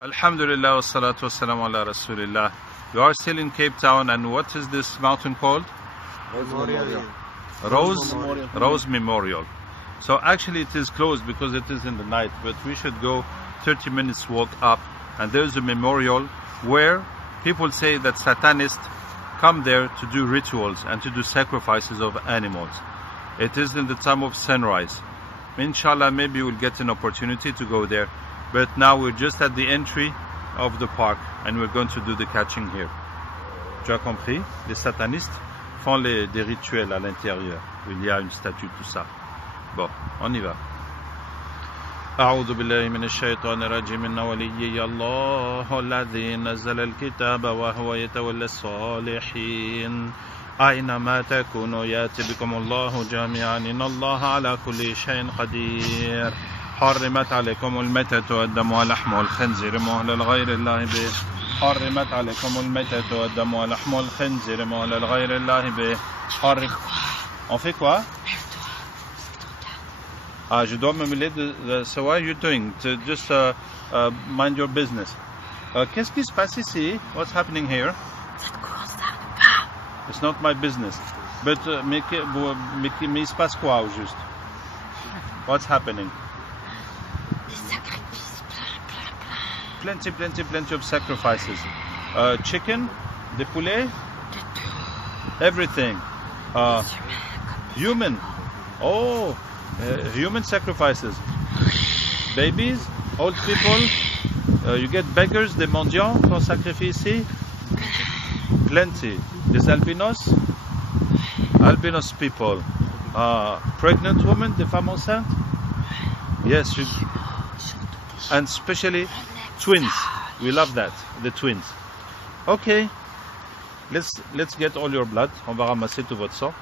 Alhamdulillah wa salatu wa salam ala Rasulillah. We are still in Cape Town, and what is this mountain called? Rose Memorial. So actually it is closed because it is in the night, but we should go 30 minutes walk up, and there is a memorial where people say that Satanists come there to do rituals and to do sacrifices of animals. It is in the time of sunrise. Inshallah, maybe we'll get an opportunity to go there. But now we're just at the entry of the park and we're going to do the catching here. Tu as compris? Les satanistes font des rituels à l'intérieur où il y a une statue, tout ça. Bon, on y va. أعوذ بالله من الشيطان الرجيم إن وليي الله الذي نزل الكتاب وهو يتولى الصالحين أينما تكونوا يأتي بكم الله جميعا إن الله على كل شيء قدير حرمت عليكم الميتة والدم ولحم الخنزير مهلا لغير الله به حرمت عليكم الميتة والدم ولحم الخنزير مهلا لغير الله به On fait quoi? Ah, je dois me mêler de... So what are you doing? To just mind your business. Qu'est-ce qui se passe ici? What's happening here? It's not my business. But mais il se passe quoi au juste? What's happening? Plenty of sacrifices. Chicken, des poulets, everything. Human. Oh, human sacrifices. Babies, old people. You get beggars, des mendiants qu'on sacrifie ici. Plenty. Des albinos. Albinos people. Pregnant women, des femmes enceintes. Yes, and especially twins. We love that, the twins. Okay, let's get all your blood. On va ramasser tout votre sang.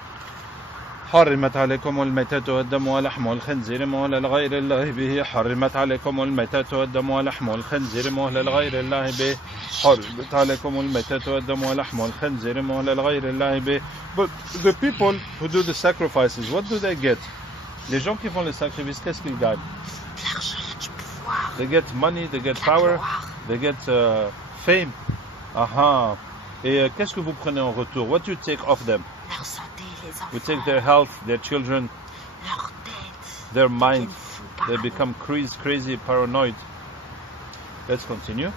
حرمت عليكم الميتة والدم ولحم الخنزير مهلا لغير الله به حرمت عليكم الميتة والدم ولحم الخنزير مهلا لغير الله به حرمت عليكم الميتة والدم ولحم الخنزير مهلا لغير الله به. But the people who do the sacrifices, what do they get? Les gens qui font les sacrifices, qu'est-ce qu'ils gagnent? They get money, they get power, they get fame. Aha. Et qu'est-ce que vous prenez en retour? What do you take off them? Leur santé, les enfants. You take their health, their children, leur tête, their mind. They become crazy, paranoid. Let's continue.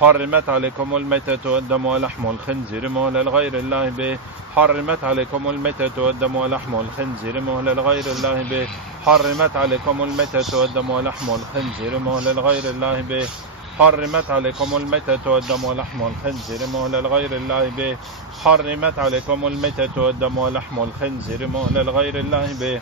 حرمت عليكم الميتة والدم ولحم الخنزير مهلا لغير الله به حرمت عليكم الميتة والدم ولحم الخنزير مهلا لغير الله به حرمت عليكم الميتة والدم ولحم الخنزير مهلا لغير الله به حرمت عليكم الميتة والدم ولحم الخنزير مهلا لغير الله به حرمت عليكم الميتة والدم ولحم الخنزير مهلا لغير الله به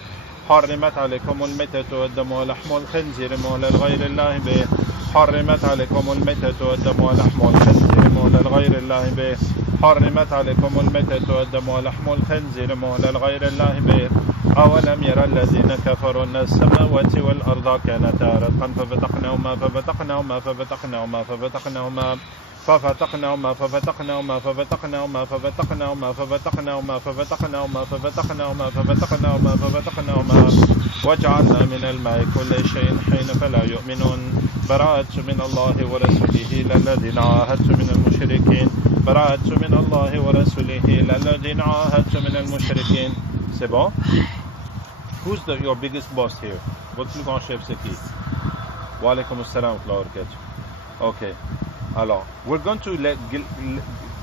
حرمت عليكم الميتة والدم ولحم الخنزير مهلا لغير الله به حرمت عليكم الميتة والدم ولحم الخنزير مهلا لغير الله به حرمت عليكم الميتة والدم ولحم الخنزير مهلا لغير الله به أولم يرى الذين كفروا أن السماوات والأرض كانتا رتقا ففتقناهما ففتقناهما ففتقناهما ففتقناهما ففتقناهما ففتقناهما ففتقناهما ففتقناهما ففتقناهما ففتقناهما ففتقناهما ففتقناهما ففتقناهما وجعلنا من الماء كل شيء حين فلا يؤمنون براءة من الله ورسوله للذين عاهدت من المشركين براءة من الله ورسوله للذين عاهدت من المشركين. C'est bon? Who's your biggest boss here? Votre plus grand chef c'est qui? Wa alaykum assalam wa rahmatullahi wa barakatuh. Okay. Alors, we're going to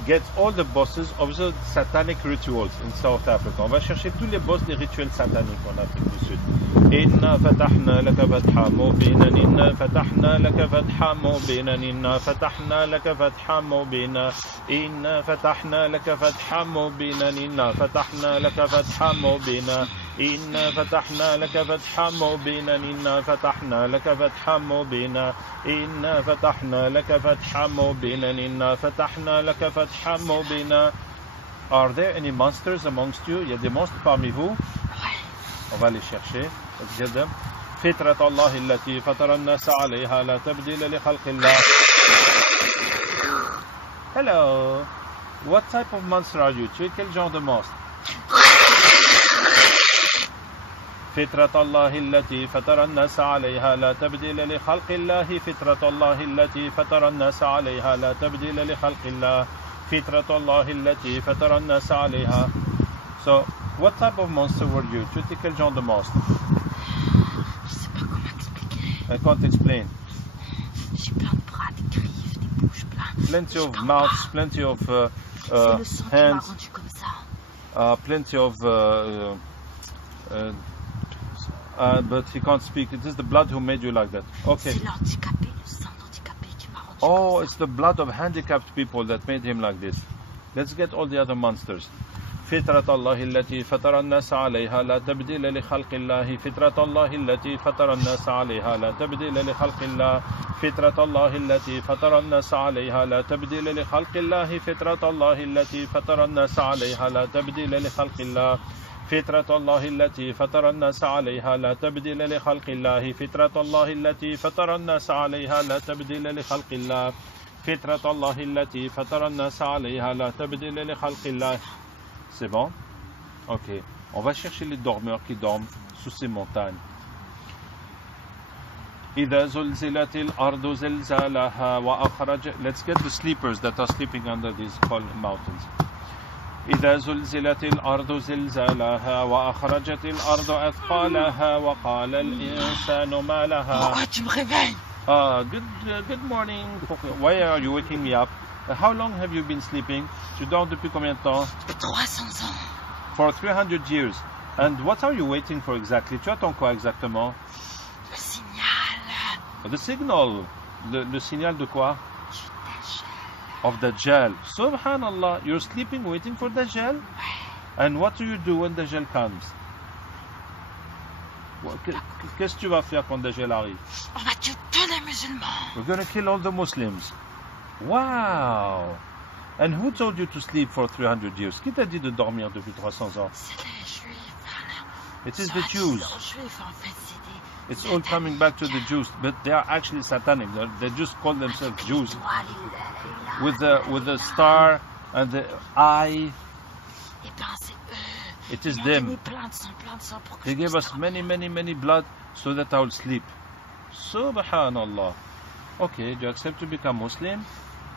get all the bosses of the satanic rituals in South Africa. On va chercher tous les boss des rituels sataniques en Afrique du Sud. Inna fatahna laka fatha mubina inna fatahna laka fatha mubina inna fatahna laka fatha mubina inna fatahna laka fatha mubina inna fatahna laka fatha mubina إنا فتحنا لك فتحا مبينا إنا فتحنا لك فتحا مبينا إنا فتحنا لك فتحا مبينا إنا فتحنا لك فتحا مبينا. Are there any monsters amongst you? Il y a des monstres parmi vous? On va les chercher. Let's get them. فطرة الله التي فطر الناس عليها لا تبديل لخلق الله. Hello. What type of monster are you? Tu es quel genre de monstre? فطرة الله التي فطر الناس عليها لا تبديل لخلق الله. فطرة الله التي فطر الناس عليها لا تبديل لخلق الله. فطرة الله التي فطر الناس عليها. So, what type of monster were you? Tu étais quel genre de monstre? Je sais pas comment expliquer. I can't explain. J'ai plein de bras, des griffes, des bouches, plein. Plenty of mouths, plenty of C'est le sang qui m'a hands, rendu comme ça. plenty of but he can't speak. It is the blood who made you like that. Okay. C'est l'handicapé, le sang d'handicapé qui m'a rendu Oh, comme it's ça. the blood of handicapped people that made him like this. Let's get all the other monsters. فطرة الله التي فطر الناس عليها لا تبديل لخلق الله. فطرة الله التي فطر الناس عليها لا تبديل لخلق الله. فطرة الله التي فطر الناس عليها لا تبديل لخلق الله. فطرة الله التي فطر الناس عليها لا تبديل لخلق الله. فطرة الله التي فطر الناس عليها لا تبديل لخلق الله. فطرة الله التي فطر الناس عليها لا تبديل لخلق الله. فطرة الله التي فطر الناس عليها لا تبديل لخلق الله. C'est bon? Ok. On va chercher les dormeurs qui dorment sous ces montagnes. إذا زلزلت الأرض زلزالها وأخرج. Let's get the sleepers that are sleeping under these mountains. إذا زلزلت الأرض زلزالها وأخرجت الأرض أثقالها وقال الإنسان ما لها. Pourquoi tu me réveilles? Good morning. Why are you waking me up? How long have you been sleeping? Tu dors depuis combien de temps? 300 ans. For 300 years. And what are you waiting for exactly? Tu attends quoi exactement? Le signal. The signal. Le signal de quoi? Du Dajjal. Of Dajjal. Subhanallah, you're sleeping waiting for Dajjal? And what do you do when Dajjal comes? Qu'est-ce que tu vas faire quand Dajjal arrive? On va tuer tous les musulmans. We're going to kill all the Muslims. Wow! And who told you to sleep for 300 years? Qui t'a dit de dormir depuis 300 ans? C'est les juifs. It is the Jews. Juifs, en fait, c'est des... It's all coming back to the Jews, but they are actually satanic. They just call themselves Jews. With the star and the eye. Eh ben, c'est eux. It is Ils m'ont them. donné plein de sang pour que They je gave puisse us dormir. many blood so that I will sleep. Subhanallah. Okay, do you accept to become Muslim?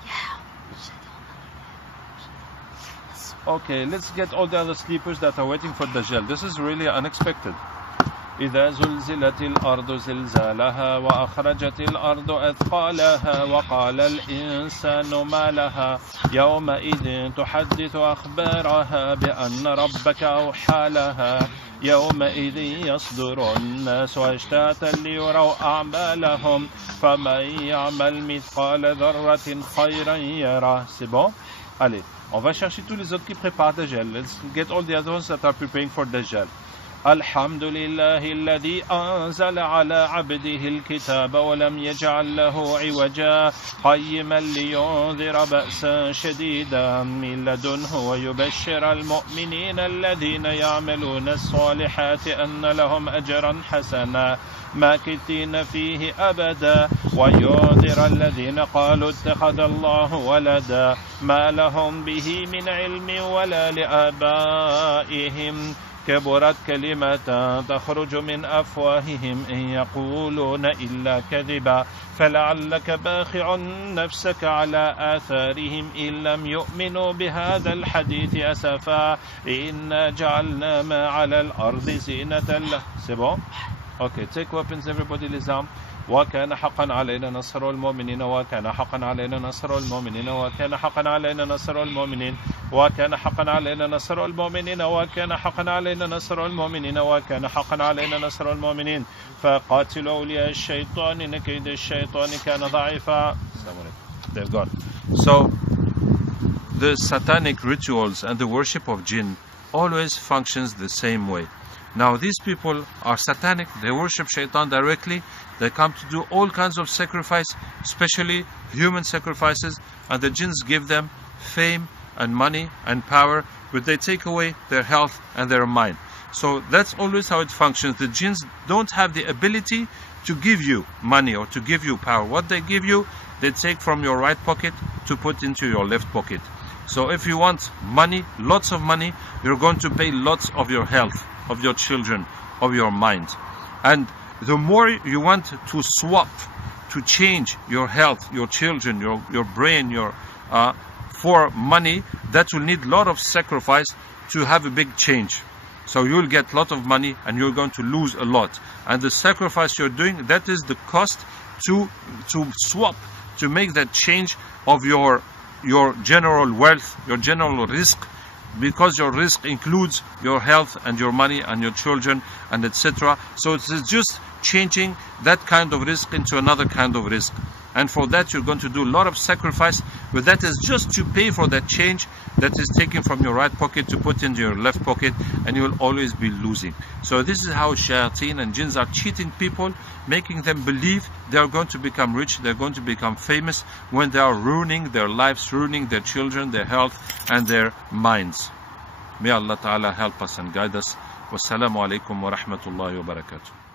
Yeah. Okay, let's get all the other sleepers that are waiting for Dajjal. This is really unexpected. إذا زلزلت الأرض زلزالها وأخرجت الأرض أثقالها وقال الإنسان ما لها يومئذ تحدث أخبارها بأن ربك أوحى لها يومئذ يصدر الناس أشتاتا ليروا أعمالهم فمن يعمل مثقال ذرة خيرا يره. C'est bon? Allez, on va chercher tous les autres qui préparent Dajjal. Let's get all the other ones that are preparing for Dajjal. الحمد لله الذي أنزل على عبده الكتاب ولم يجعل له عوجا قيما لينذر بأسا شديدا من لدنه ويبشر المؤمنين الذين يعملون الصالحات أن لهم أجرا حسنا ماكثين فيه أبدا وينذر الذين قالوا اتخذ الله ولدا ما لهم به من علم ولا لآبائهم كبرت كلمة تخرج من أفواههم إن يقولون إلا كذبا فلعلك باخع نفسك على آثارهم إن لم يؤمنوا بهذا الحديث أسفا إنا جعلنا ما على الأرض زينة له. C'est bon? Okay, take weapons everybody, les armes. وكان حقا علينا نصر المؤمنين وكان حقا علينا نصر المؤمنين وكان حقا علينا نصر المؤمنين وكان حقا علينا نصر المؤمنين وكان حقا علينا نصر المؤمنين وكان حقا علينا نصر المؤمنين فقاتلوا أولياء الشيطان إن كيد الشيطان كان ضعيفا. They've gone. So the satanic rituals and the worship of jinn always functions the same way. Now these people are satanic, they worship shaitan directly, they come to do all kinds of sacrifice, especially human sacrifices, and the jinns give them fame and money and power but they take away their health and their mind. So that's always how it functions. The jinns don't have the ability to give you money or to give you power. What they give you, they take from your right pocket to put into your left pocket. So if you want money, lots of money, you're going to pay lots of your health, of your children, of your mind. And the more you want to swap, to change your health, your children, your brain, for money, that will need a lot of sacrifice to have a big change. So you'll get a lot of money and you're going to lose a lot. And the sacrifice you're doing, that is the cost to swap, to make that change of your general wealth, your general risk, because your risk includes your health and your money and your children and etc. So it's just changing that kind of risk into another kind of risk. And for that you're going to do a lot of sacrifice, but that is just to pay for that change that is taken from your right pocket to put into your left pocket, and you will always be losing. So this is how shayateen and jinns are cheating people, making them believe they are going to become rich, they're going to become famous, when they are ruining their lives, ruining their children, their health and their minds. May Allah Ta'ala help us and guide us. Wassalamu alaikum wa rahmatullahi wa barakatuh.